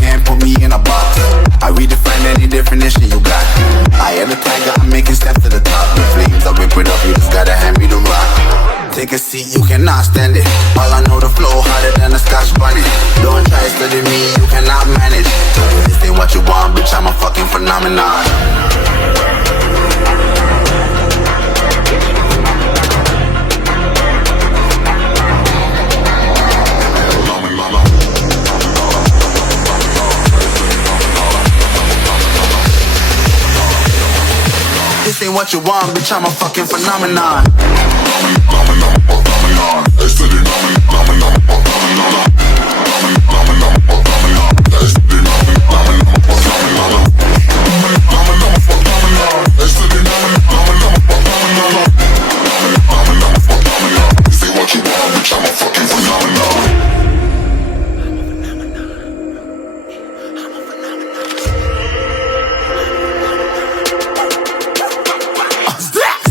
can't put me in a box. I redefine any definition you got. I am the tiger, I'm making steps to the top. The flames, I whip it up, you just gotta hand me the rock. Take a seat, you cannot stand it. All I know, the flow harder than a Scotch bunny. Don't try studying me, you cannot manage. This ain't what you want, bitch, I'm a fucking phenomenon. This ain't what you want, bitch, I'm a fucking phenomenon.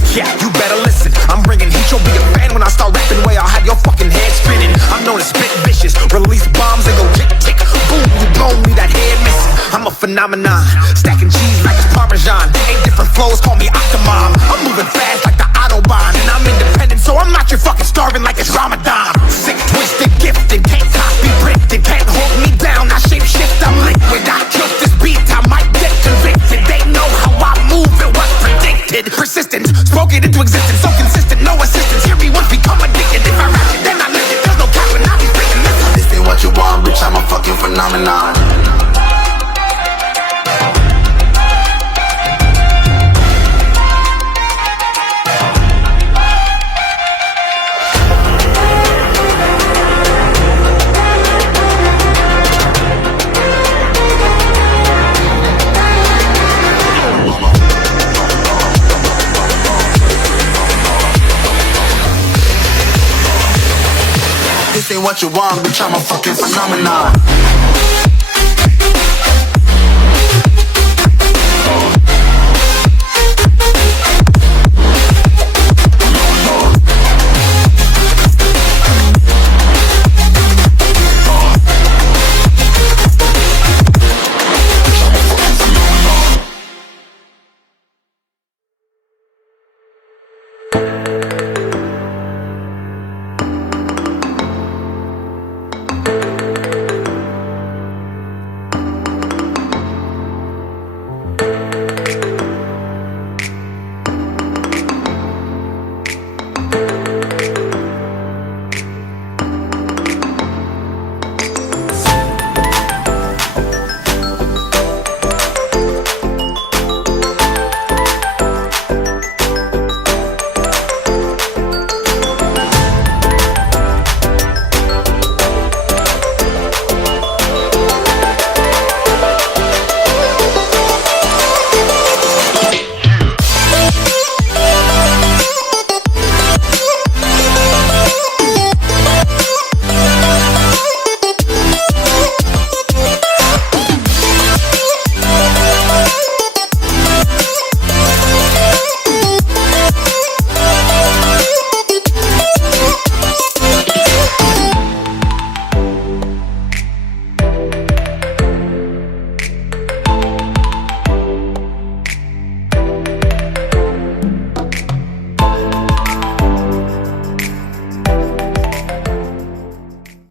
Yeah, you better listen. I'm bringing heat, you'll be a fan when I start rapping. Way I'll have your fucking head spinning. I'm known as spit vicious, release bombs and go tick tick. Boom, you blow me, that head missing. I'm a phenomenon, stacking cheese like it's Parmesan. 8 different flows, call me Octomom. I'm moving fast like the Autobahn, and I'm independent, so I'm not your fucking starving like it's Ramadan. Sick, twisted, gifted, can't copy, printed, can't hold me down. I shape shift, I'm liquid. I killed this beat, I might get convicted. They know how I move, it was predicted. Persistent, spoke it into existence, so consistent, no assistance. Hear me once, become addicted. If I rap it, then I live it. There's no cap when I be spitting this. This ain't what you want, bitch, I'm a fucking phenomenon. This ain't what you want, bitch, I'm a fucking phenomenon.